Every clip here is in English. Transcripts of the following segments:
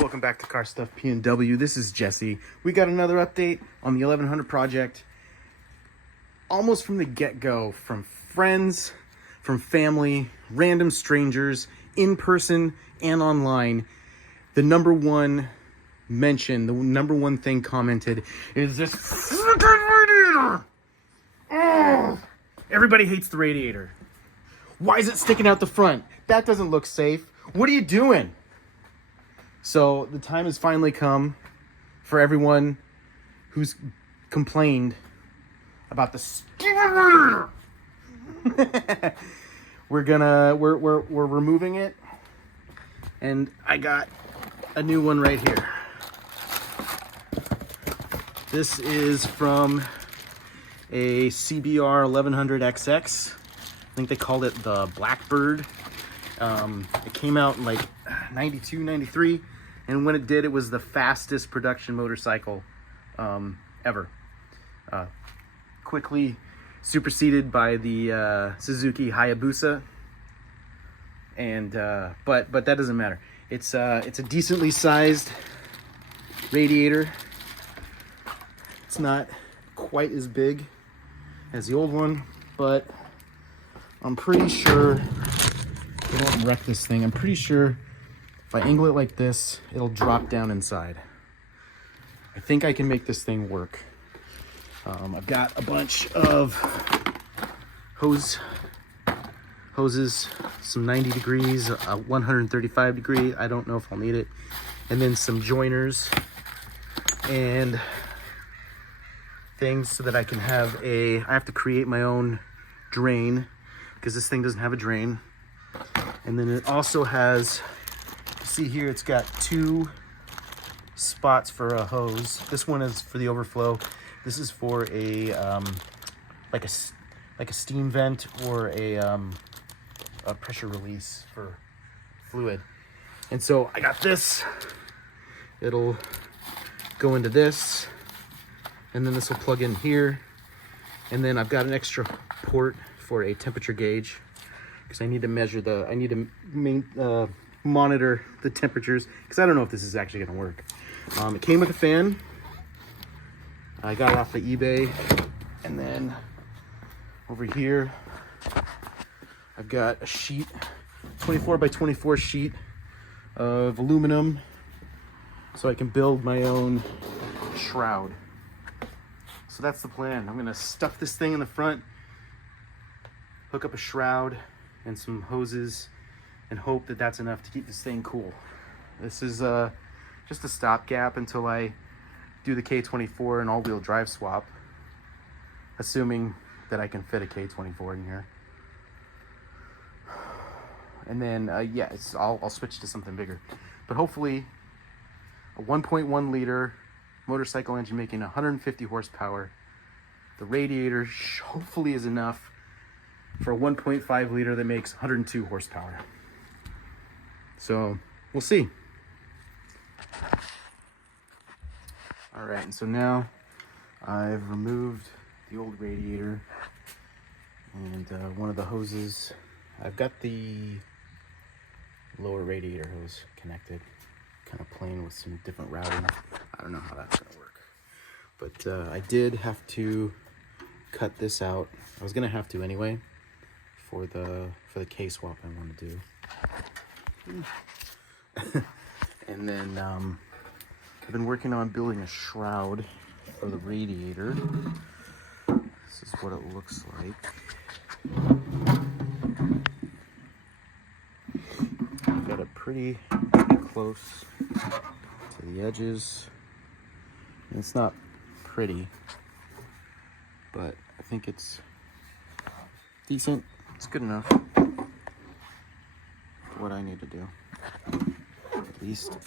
Welcome back to Car Stuff P&W. This is Jesse. We got another update on the 1100 project. Almost from the get-go, from friends, from family, random strangers, in person and online, the number one mention, the number one thing commented is this freaking radiator. Oh, everybody hates the radiator. Why is it sticking out the front? That doesn't look safe. What are you doing? So the time has finally come for everyone who's complained about the stupid radiator. We're removing it, and I got a new one right here. This is from a CBR1100XX. I think they called it the Blackbird. It came out in like 92, 93. And when it did, it was the fastest production motorcycle ever. Quickly superseded by the Suzuki Hayabusa. And but that doesn't matter. It's a decently sized radiator. It's not quite as big as the old one, but I'm pretty sure I don't wreck this thing. I'm pretty sure if I angle it like this, it'll drop down inside. I think I can make this thing work. I've got a bunch of hoses, some 90 degrees, a 135 degree. I don't know if I'll need it. And then some joiners and things so that I can have I have to create my own drain because this thing doesn't have a drain. And then it also has, see here, it's got two spots for a hose. This one is for the overflow. This is for a like a steam vent or a pressure release for fluid. And so I got this. It'll go into this, and then this will plug in here. And then I've got an extra port for a temperature gauge, because I need to measure monitor the temperatures, because I don't know if this is actually going to work. It came with a fan. I got it off of eBay. And then over here, I've got a sheet, 24 by 24 sheet of aluminum, so I can build my own shroud. So that's the plan. I'm going to stuff this thing in the front, hook up a shroud and some hoses, and hope that that's enough to keep this thing cool. This is just a stopgap until I do the K24 and all-wheel drive swap, assuming that I can fit a K24 in here. And then, I'll switch to something bigger. But hopefully, a 1.1 liter motorcycle engine making 150 horsepower. The radiator hopefully is enough for a 1.5 liter that makes 102 horsepower. So we'll see. All right, and so now I've removed the old radiator and one of the hoses. I've got the lower radiator hose connected, kind of playing with some different routing. I don't know how that's gonna work, but I did have to cut this out. I was gonna have to anyway for the K swap I want to do. And then I've been working on building a shroud for the radiator. This is what it looks like. I've got it pretty close to the edges. And it's not pretty, but I think it's decent. It's good enough for what I need to do, at least.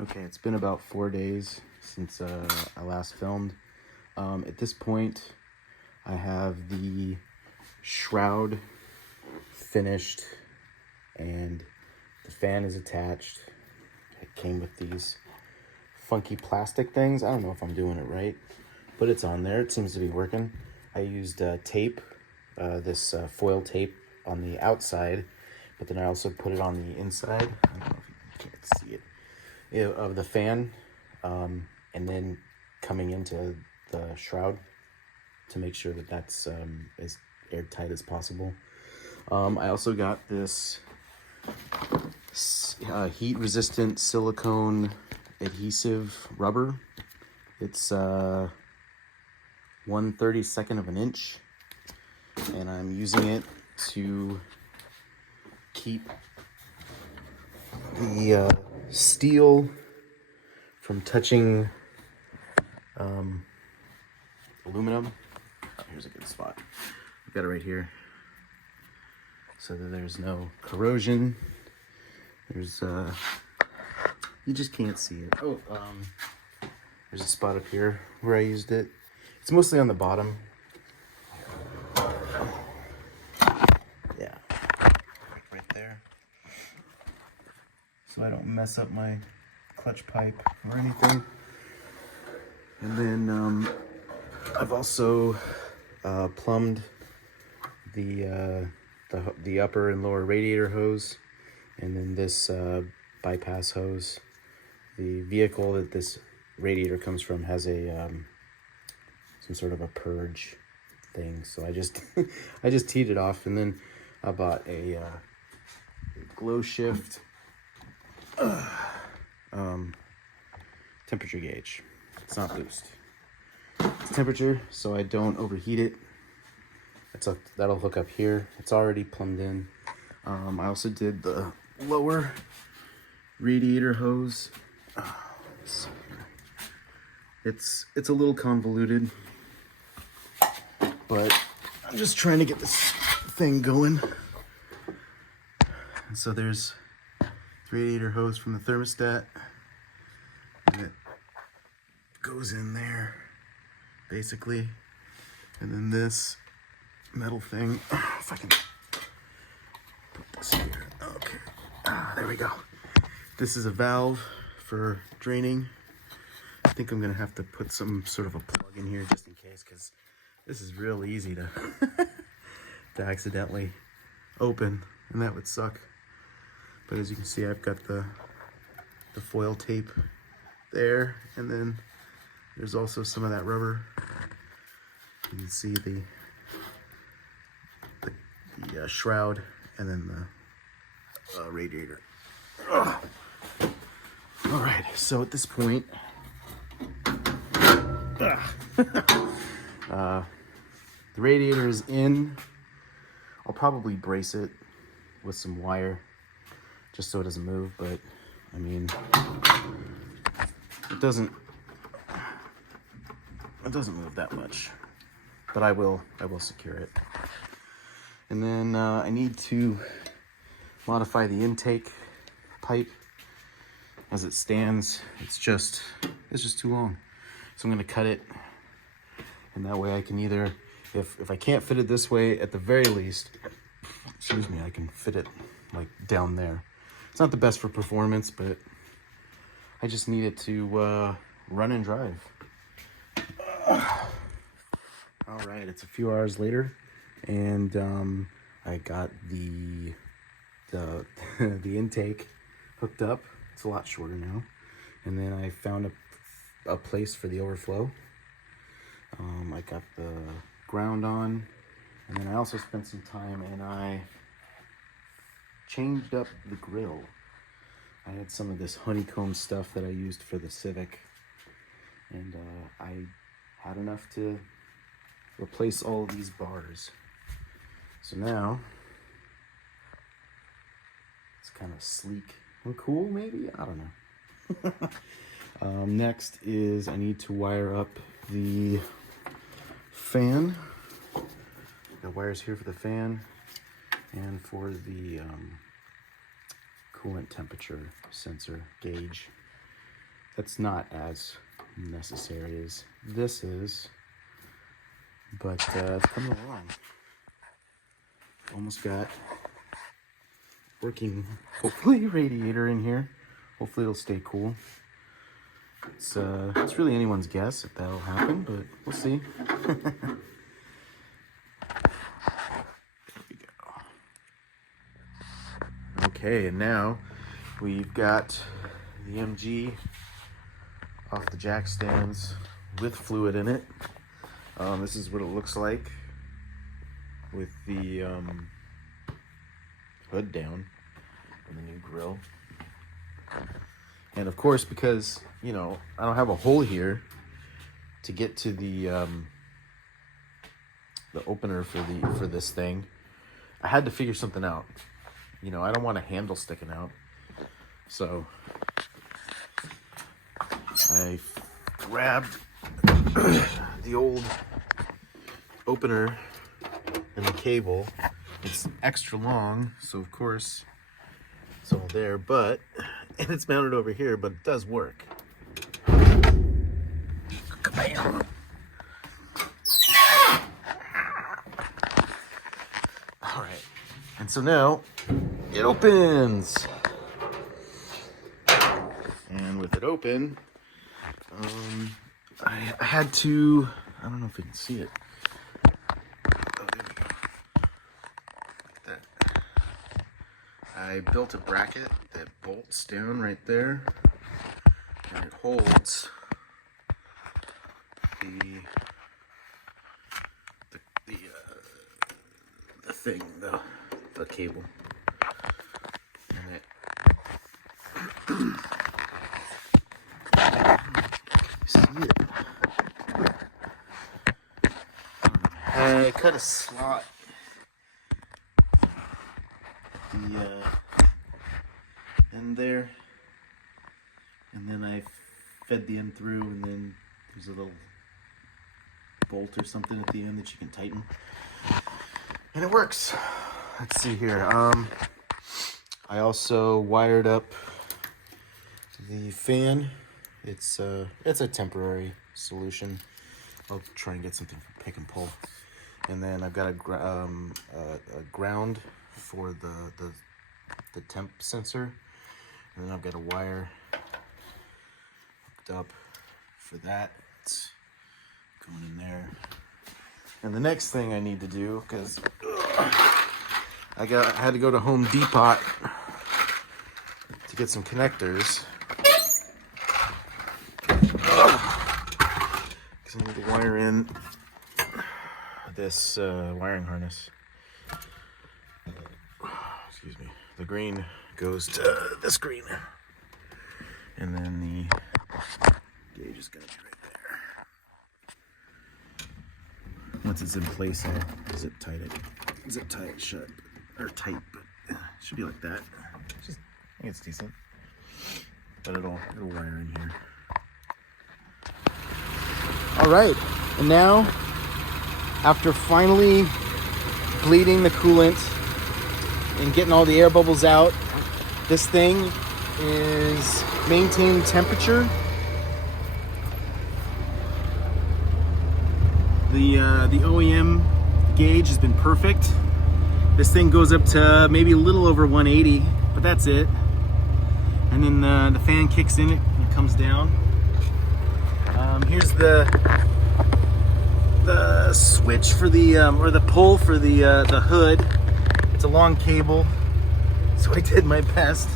Okay, it's been about 4 days since I last filmed. At this point, I have the shroud finished and the fan is attached. It came with these funky plastic things. I don't know if I'm doing it right, but it's on there. It seems to be working. I used tape, this foil tape on the outside, but then I also put it on the inside. I don't know if you can't see it, of the fan, and then coming into the shroud to make sure that that's as airtight as possible. I also got this heat resistant silicone adhesive rubber. It's 1/32 of an inch, and I'm using it to keep the steel from touching aluminum. Oh, here's a good spot. I've got it right here so that there's no corrosion. There's you just can't see it. Oh, there's a spot up here where I used it. It's mostly on the bottom. Yeah, right there. So I don't mess up my clutch pipe or anything. And then I've also plumbed the upper and lower radiator hose, and then this bypass hose. The vehicle that this radiator comes from has a some sort of a purge thing, so I just I just teed it off, and then I bought a GlowShift temperature gauge. It's not boost, it's temperature, so I don't overheat it. That'll hook up here. It's already plumbed in. I also did the lower radiator hose. It's a little convoluted, but I'm just trying to get this thing going. And so there's the radiator hose from the thermostat, and it goes in there basically, and then this metal thing, if I can put this here. Okay, there we go. This is a valve for draining. I think I'm gonna have to put some sort of a plug in here just in case, because this is real easy to to accidentally open, and that would suck. But as you can see, I've got the foil tape there, and then there's also some of that rubber. You can see the shroud, and then the radiator. Ugh. All right, so at this point, the radiator is in. I'll probably brace it with some wire just so it doesn't move, but I mean, it doesn't move that much, but I will secure it. And then I need to modify the intake pipe. As it stands, it's just too long. So I'm gonna cut it, and that way I can either, if I can't fit it this way, at the very least, excuse me, I can fit it like down there. It's not the best for performance, but I just need it to run and drive. All right, it's a few hours later, and I got the intake hooked up. It's a lot shorter now. And then I found a place for the overflow. I got the ground on, and then I also spent some time and I changed up the grill. I had some of this honeycomb stuff that I used for the Civic, and I had enough to replace all of these bars. So now it's kind of sleek and cool, maybe? I don't know. Next is I need to wire up the fan. The wires here for the fan and for the coolant temperature sensor gauge. That's not as necessary as this is, but it's coming along. Almost got working, hopefully, radiator in here. Hopefully it'll stay cool. It's really anyone's guess if that'll happen, but we'll see. There we go. Okay, and now we've got the MG off the jack stands with fluid in it. This is what it looks like with the hood down and the new grill. And of course, because, you know, I don't have a hole here to get to the opener for this thing, I had to figure something out. You know, I don't want a handle sticking out. So I grabbed the old opener and the cable. It's extra long, so of course it's all there, and it's mounted over here, but it does work. Kabam! All right, and so now it opens. And with it open, I had to, I don't know if you can see it. Oh, there we go. Like that. I built a bracket that bolts down right there, and it holds the thing, the cable. And it see it. I cut a slot at the end there, and then I fed the end through, and then there's a little bolt or something at the end that you can tighten, and it works. Let's see here. I also wired up the fan. It's a temporary solution. I'll try and get something for pick and pull. And then I've got a ground for the temp sensor. And then I've got a wire hooked up for that. It's going in there. And the next thing I need to do, because I had to go to Home Depot to get some connectors. Because I need to wire in this wiring harness. Excuse me. The green goes to this green. And then the gauge is going to be right there. Once it's in place, I'll zip tie it shut. Or tight, but it should be like that. I think it's decent. But it'll wire in here. All right, and now, after finally bleeding the coolant and getting all the air bubbles out, this thing is maintaining temperature. The OEM gauge has been perfect. This thing goes up to maybe a little over 180, but that's it. And then the fan kicks in it and it comes down. Here's the switch for or the pull for the hood. It's a long cable, so I did my best.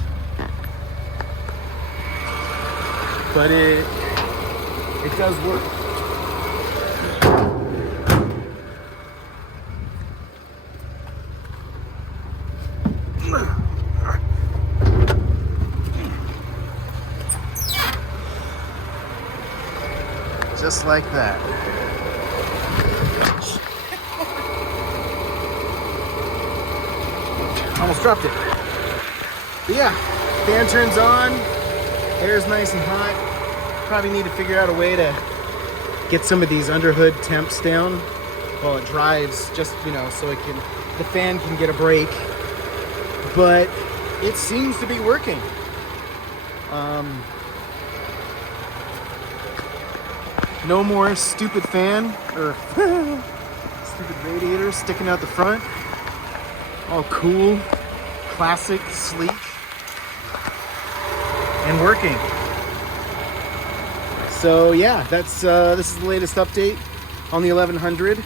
But it does work. Just like that. Almost dropped it. But yeah, fan turns on, air's nice and hot. Probably need to figure out a way to get some of these underhood temps down while it drives, just, you know, so the fan can get a break. But it seems to be working. No more stupid fan or stupid radiator sticking out the front. All cool, classic, sleek, and working. So yeah, that's this is the latest update on the 1100.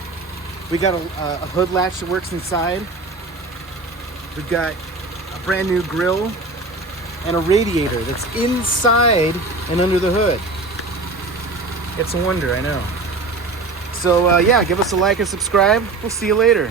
We got a hood latch that works inside. We've got a brand new grill and a radiator that's inside and under the hood. It's a wonder, I know. So yeah, give us a like and subscribe. We'll see you later.